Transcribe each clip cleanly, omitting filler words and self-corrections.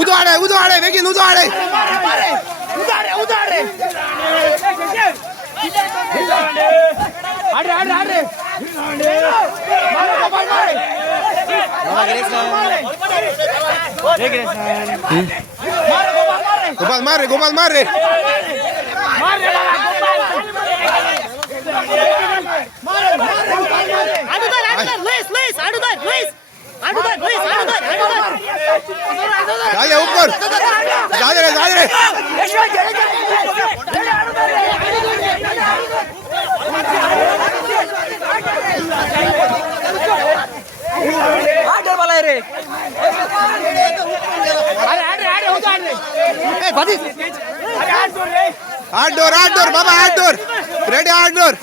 उदाड़े लेकिन उदाड़े गोपाल मार रे ऊपर आठ डोर बाबा 8 डोर रेडी 8 डोर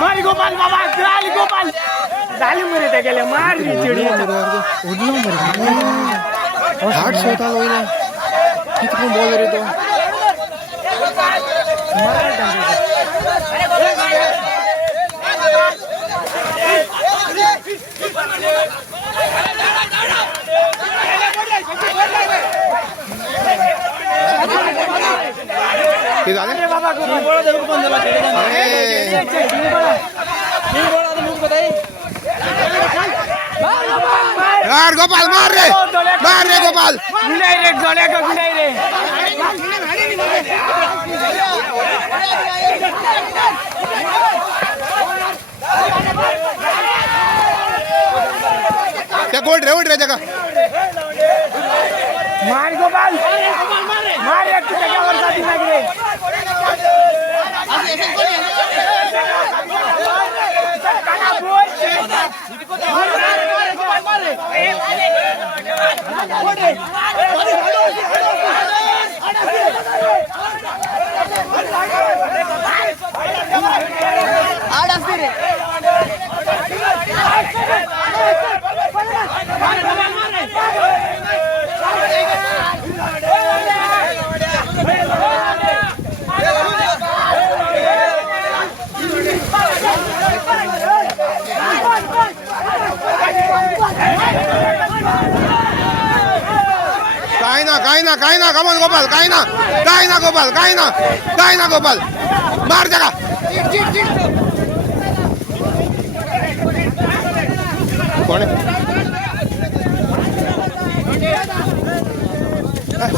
मारी गोपाल बाबा झाली गोपाल झाली मरे ते गेले मारली चिडी उडलो मरे हार्ट सोता होईना किती बोल रे तो यार गोपाल मार रे गोपाल गुनाई रे गले का गुनाई रे क्या गोल रे उठ रे जगह मार गोपाल मार एक जगह और साथी लग रे काय ना कमल गोपाल काय ना गोपाल मार जगह कोण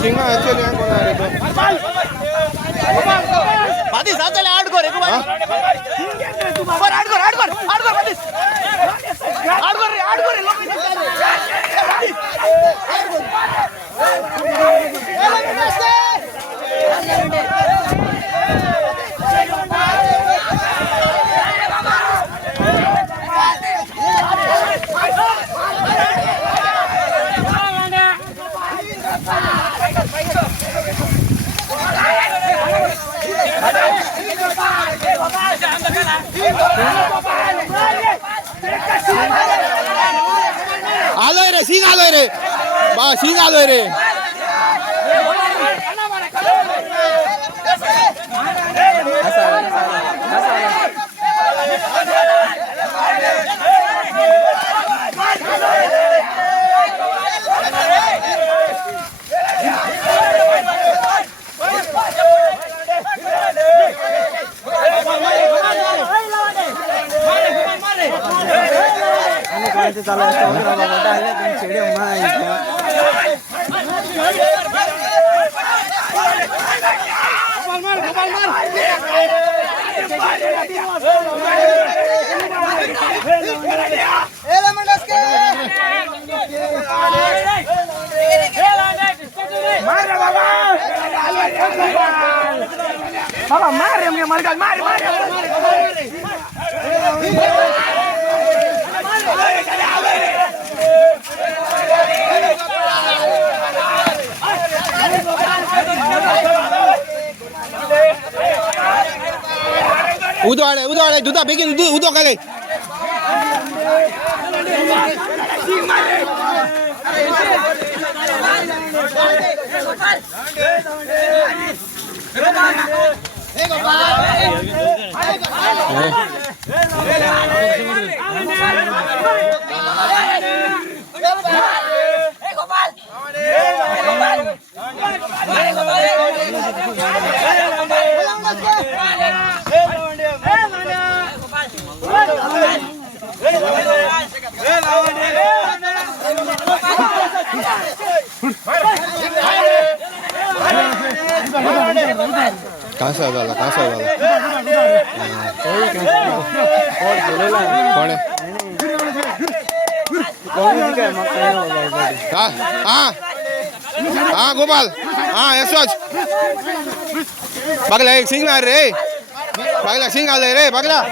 सिंगा चले कोण रे तो बादी साथ चले 8 को रे को पर 8 को बादी 8 को रे लोग बाबा आलोय रे सिंग आलोय रे बा सिंग आलोय रे चालू बाबा मार मार मार उदो आले दुधा बेगीन उदो काय कासा झाला हाँ गोपाल हाँ यशोज बगला एक सिंग मार रे बगला सिंग आले रे बगला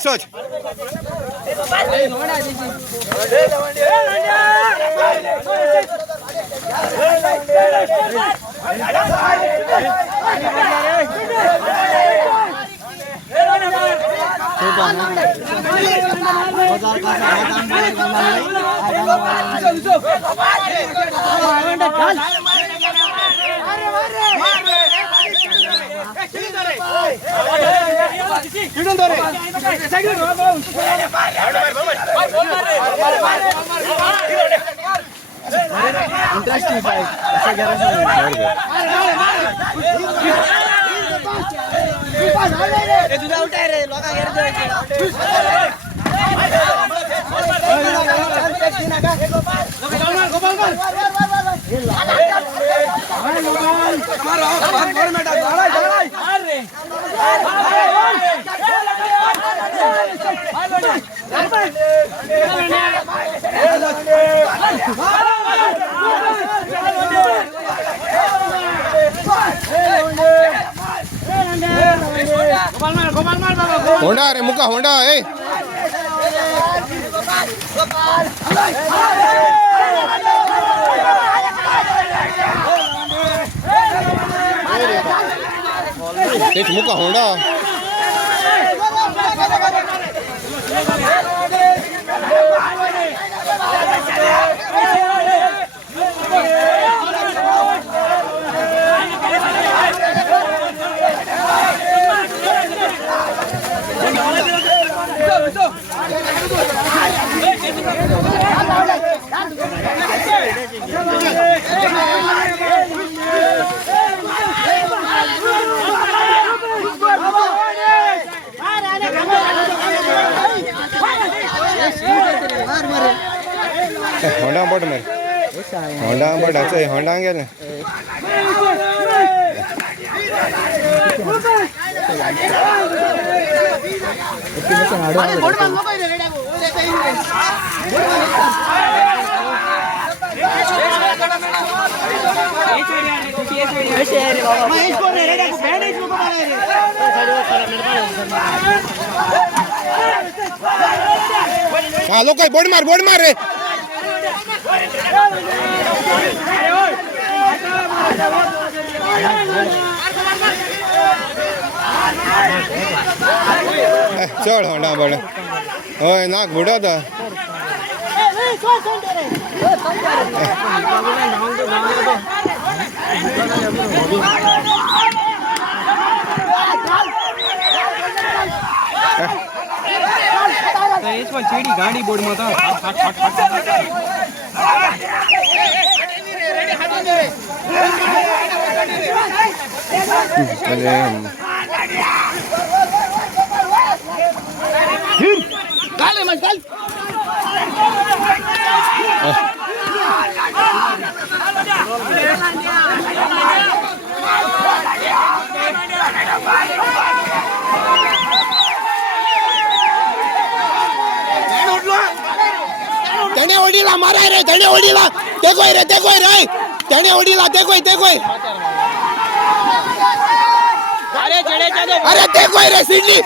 सोच इंटरेस्टिंग फाइट ऐसा होंडा रे मुका होंडा ए एक मुका होंडा होंडा बोट मार होंडा बोट असं होंडा गेलं हा लोक बोट मार रे चढ होंडा बोट होय नाक बुडत गाडी बोर्ड में त्याने ओढीला माराय रे त्याने ओढीला ते कोय रे त्याने ओढीला ते कोय अरे ते कोय रे सिडनी